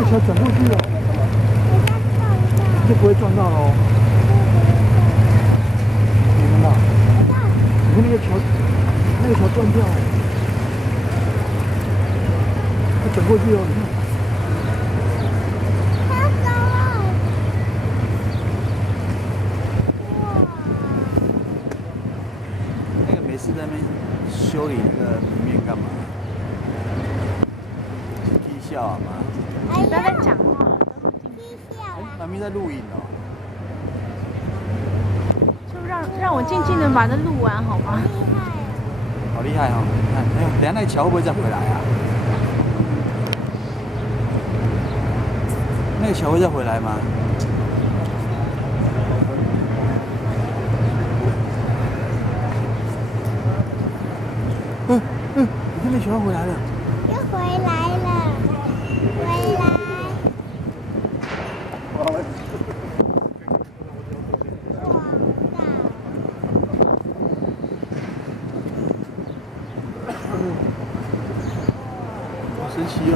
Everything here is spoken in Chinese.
个桥转过去了，就不会撞到喽。你看到？你看那个桥断掉了，它转过去哦，你看。那个没事在那边修理那个平面干嘛？踢笑啊妈！你不要再讲话了。妈咪在录影哦。就让我静静的把这录完好吗？好厉害哦！你看，哎呦，等下那个桥会不会再回来啊？那个桥会再回来吗？你看那桥要回来了。又回来了，回来。好神奇哦！